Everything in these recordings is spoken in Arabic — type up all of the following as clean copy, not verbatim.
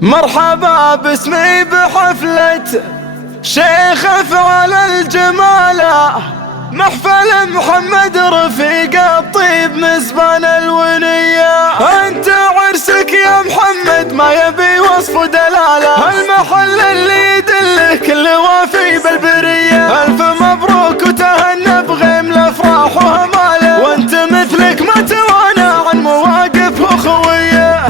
مرحبا باسمي بحفلة شيخ افعال الجمالة، محفل محمد رفيق الطيب مزبان الونية. انت عرسك يا محمد ما يبي وصف ودلالة، المحل اللي يدله كل وافي بالبرية. الف مبروك وتهنى بغيم الافراح وهماله، وانت مثلك ما توانى عن مواقف اخوية.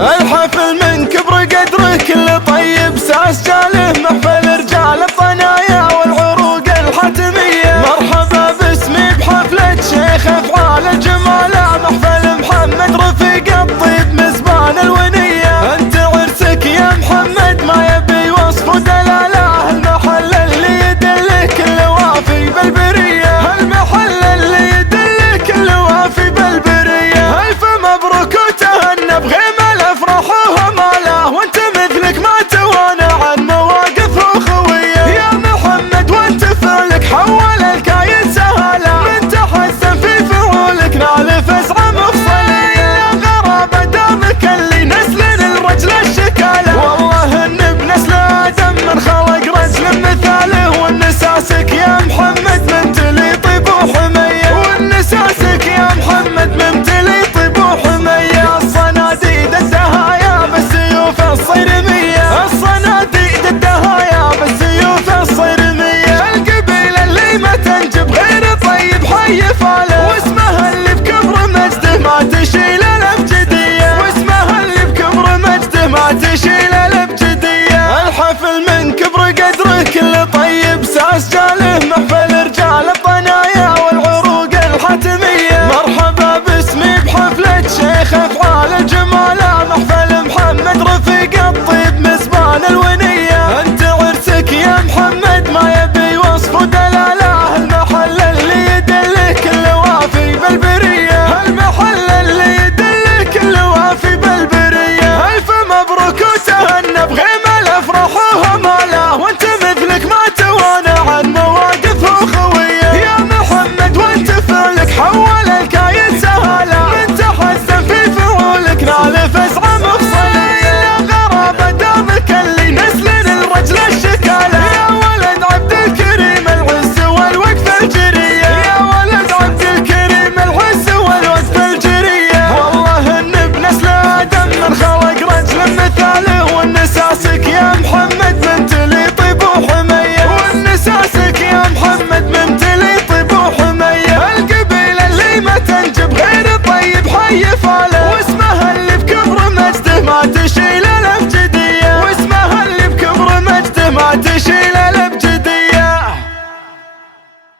الحفل من كبر قدره كل طيب ساس جاله، محفل رجال الطنايا والعروق الحتمية. مرحبا باسمي بحفلة شيخ افعال الجمالة، محفل محمد رفيق الطيب مزبان الونية. انت عرسك يا محمد ما يبي وصف ودلالة، المحل اللي يدله كل وافي بالبرية. المحل اللي يدله كل وافي بالبرية. الف مبروك وتهنى بغيم الافراح وهماله، وانت مثلك ما توانى عن مواقف اخوية. يا محمد وانت فعلك حول الكاين سهالة، من تحسن في فعولك نال فزعة مفصلية. يا غرابة دامك اللي نسل الرجل الشكالة، والله ان بنسل ادم من خلق رجل مثاله. والنساسك يا محمد ممتلي طيب وحمية، والنساسك يا محمد ممتلي طيب وحمية. الصناديد الدهايا بالسيوف الصيرمية، الصناديد الدهايا بالسيوف الصيرمية. القبيلة اللي ما تنجب غير طيب حي فاله، واسمها اللي بكبر مجده ما تشيل الابجدية، واسمها اللي بكبر مجده ما تشيل الابجدية. الحفل من كبر قدره كل طيب ساس جاله، محفل رجال الطنايا والعروق الحتمية. مرحبا باسمي بحفلة شيخ افعال الجمالة، محفل محمد رفيق الطيب مزبان الونية. انت عرسك يا محمد ما يبي وصف ودلالة، المحل اللي يدله كل وافي بالبرية. المحل اللي يدله كل وافي بالبرية. الف مبروك وتهنى بغيم الافراح وهماله، وانت مثلك ما توانى عن مواقف اخوية. يا محمد وانت فعلك حول الكاين سهالة، من تحسن في فعولك نال فزعة مفصلية. يا غرابة دامك اللي نسل الرجل الشكالة، يا ولد عبد الكريم العز والوقف الجرية. يا ولد عبد الكريم العز والوقف الجرية. والله ان بنسل ادم من خلق رجل مثاله، والنساسك يا محمد ممتلي طيب وحمية، والنساسك يا محمد ممتلي طيب وحمية. القبيلة اللي ما تنجب غير طيب حي فاله، واسمها اللي بكبر مجده ما تشيل الابجدية، واسمها اللي بكبر مجده ما تشيل الابجدية.